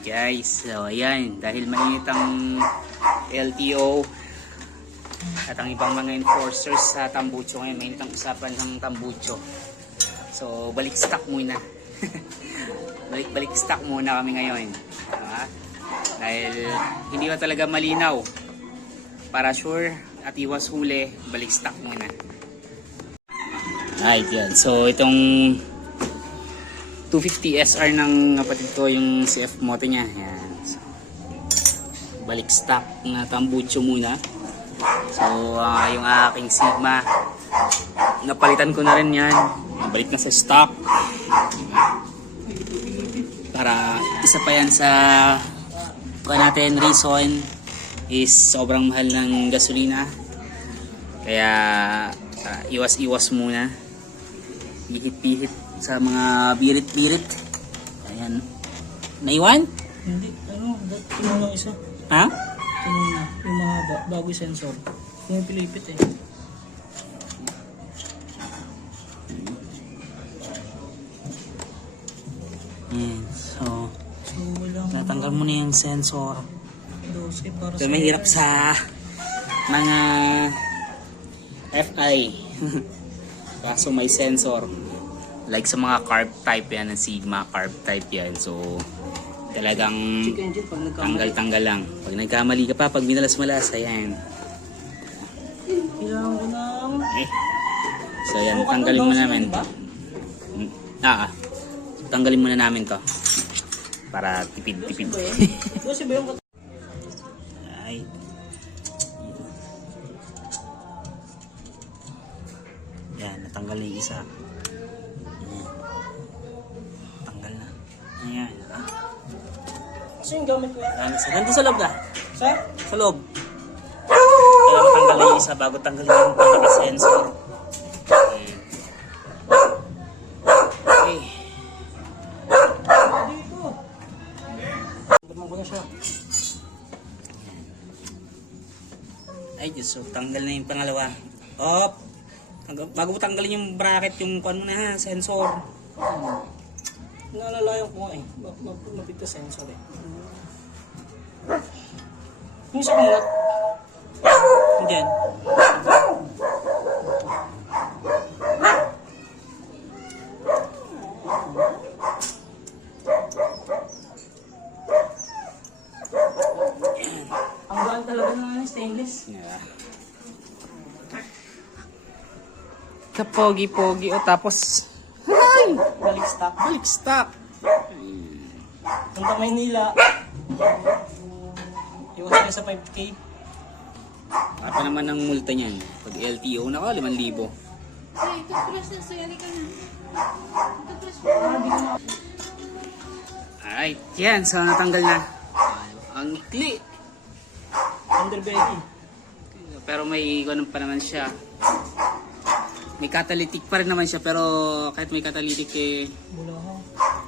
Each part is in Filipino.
Guys, so ayan, dahil mainit ang LTO at ang ibang mga enforcers sa Tambucho ngayon, mainit ang usapan ng Tambucho. So balik stock muna. balik stock muna kami ngayon. Dahil hindi pa talaga malinaw. Para sure at iwas huli, balik stock muna. Alright, yan. So itong 250 SR ng kapatid ko, yung CF moto niya. Yan. So, balik stock na Tambucho muna. So yung aking Sigma, napalitan ko na rin yan. Balik na sa stock. Para isa pa yan sa natin reason is sobrang mahal ng gasolina. Kaya iwas-iwas muna. Bihit-bihit sa mga birit-birit. Ayan. Naiwan? Hindi, tinong lang isa. Ha? Tinong na, yung mga bagoy sensor. Yung pilipit eh. Ayan. So, walang natanggal mo na yung sensor. 12 para So, mahirap sa mga FI. Kaso may sensor. Like sa mga carb type yan, ng Sigma carb type yan. So, talagang check engine pag nagkamali. tanggal-tanggal lang. Pag nagkamali ka pa, pag minalas-malas, ayan. Kailangan ko ng... So, ayan, tanggalin mo namin. Tanggalin muna namin to. Para tipid-tipid. 12 ba yung Ay. Yan, natanggal na yung isa. Ayan. Tanggal na. Ayan. Kasi yung gamit ko yan? Nandun sa loob na. Sir? Sa loob. Kaya matanggal na yung isa bago tanggalin yung pagkakasensor. Ayan. Okay. Dito. Ba't ko na siya? Ay Diyos, so tanggal na yung pangalawa. Op! Bago tanggalin yung bracket, yung ano na ha, sensor. Naalalayan ko nga eh. Mapit na sensor eh. Yung sa kulat. Diyan. Ang gaan talaga ng stainless. Yeah. Kapogi-pogi. O tapos, ay! Balik stock. Balik stock. Punta Maynila. Iwas kayo sa 5K. Apa naman ang multa niyan? Pag LTO, naka 5,000. Ay, toothbrush na. Sorry ka na. Toothbrush mo. Alright, yan. So, natanggal na. Ang ikli. Underbelly. Pero may ganun pa naman siya. May catalytic pa rin naman siya. Pero kahit may catalytic eh, Bulahan.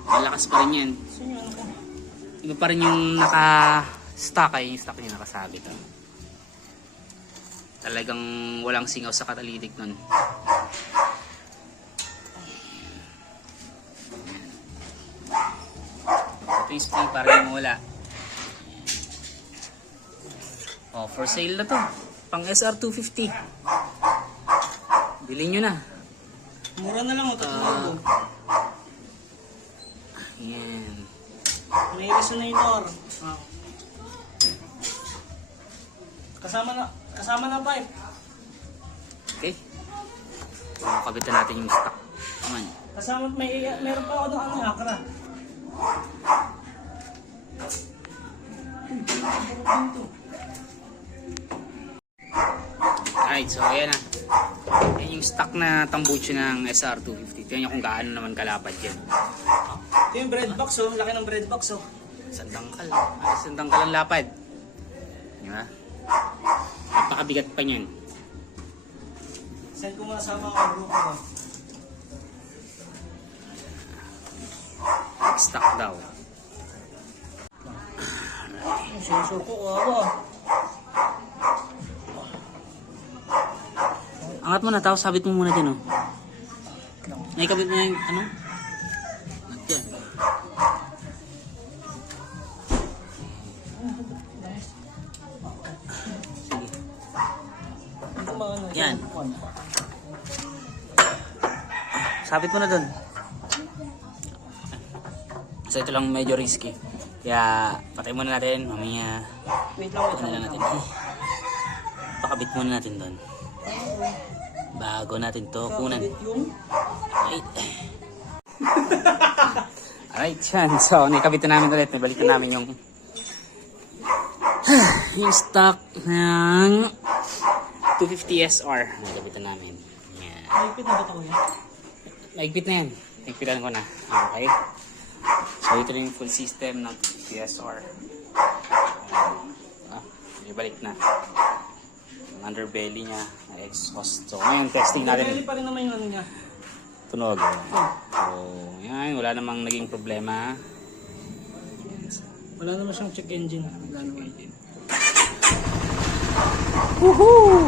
malakas pa rin yan. Saan yung ano ko? Iba pa rin yung naka-stock ay yung stock niya nakasabit. Talagang walang singaw sa catalytic nun. Ito yung spring para yung wala. Oh, for sale na to. Pang SR250. Bilhin nyo na. Mura na lang o 3,000. Yan. May resonator. Ah. Kasama na pipe. Okay. Kabitan natin yung stock. Aman. Kasama meron pa ako ng ano, akra. Alright, so ayan na. Yan yung stock na Tambucho ng SR250. Tingnan nyo kung gaano naman kalapad yan. Ito yung bread box oh, laki ng bread box oh. Sandangkal. Sandangkal ang lapad. Diba? Napakabigat pa niyan. Send ko muna sa mga grupo ko. Stock daw. Sinusuko ko ako. Angat mo na, tapos sabit mo muna dyan, oh. Naikabit mo na yung, ano? Yan. Yan. Sabit mo na dun. So ito lang medyo risky. Kaya patay muna natin. Mamaya Wait lang, ano lang natin. Pakabit muna natin dun. Bago natin to kunan. Yung Alright. Alright yan. So nakabit na namin ulit. Nabalik na namin yung stock ng 250 SR. Nakabit na namin. Yan. mahigpit na ba ito kuya? Naigpit na yan. Naigpitan ko na. Okay. So ito na yung full system ng 250 SR. Ibalik na. Yung underbelly niya, na exhaust. So ngayon testing natin. Belly pa rin naman yung ano niya. Tunog. So yan, wala namang naging problema. Wala naman siyang check engine. Wala naman. Woohoo!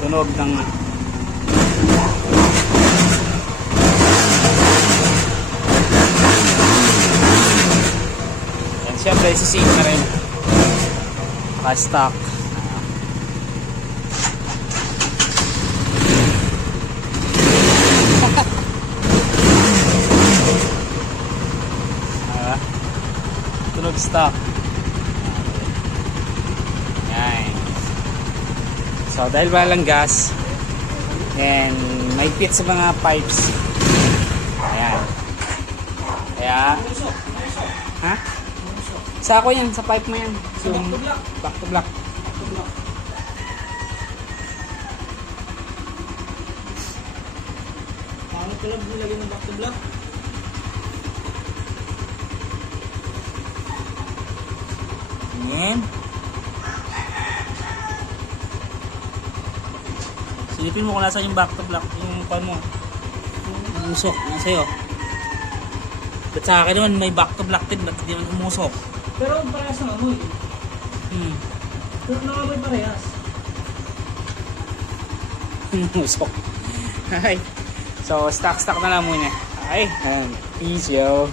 Tunog ng yan, siyempre sisig na rin naka-stock. Tunog stock. Yan. So dahil walang gas, and may fit sa mga pipes. Ayan. Kaya, ha? Sa ako yan, sa pipe mo yan. So, back to black. Paano ko lang nilagay ng back to black? Ayan. Silipin mo kung nasa yung back to black. Yung pan mo. Yung usok. Nasa'yo. Ba't sa akin naman may back to black din. Ba't di naman umusok? Pero parehas na amoy. Pero nangamoy parehas. Usok. Hi. So, stock na lang muna. Ay, peace yo.